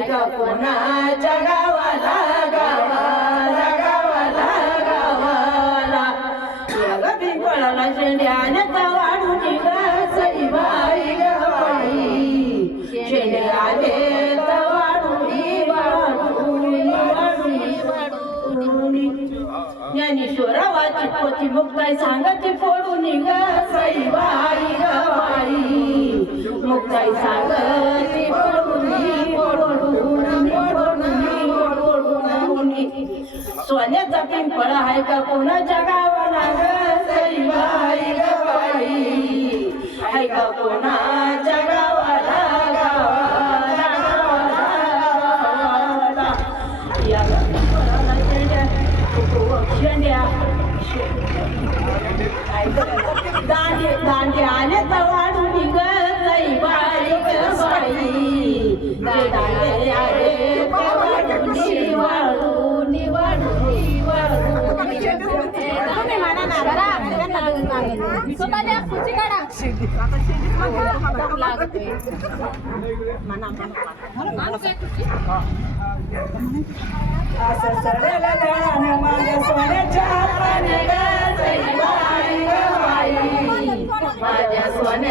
का कोणाच्या गावाला गावाला गावाला गावाला या पिंपळाला शेंड्याने वाढून ग सईबाई ग बाई शेंडे आले ज्ञानेश्वरावाची पोथी मुक्ताई सांगते फोडून ग सईबाई ग बाई मुक्ताई सांगते सोन्याचा पिंपळ आहे का कोणाच्या गावाला ग सईबाई ग बाई आहे का कोणाच्या गावाला गावाला गावाला या पिंपळाला शेंड्या दांडे आले तर वाढून ग सईबाई ग बाई दांडे आले असं सरळ माझ्या सोन्याच्या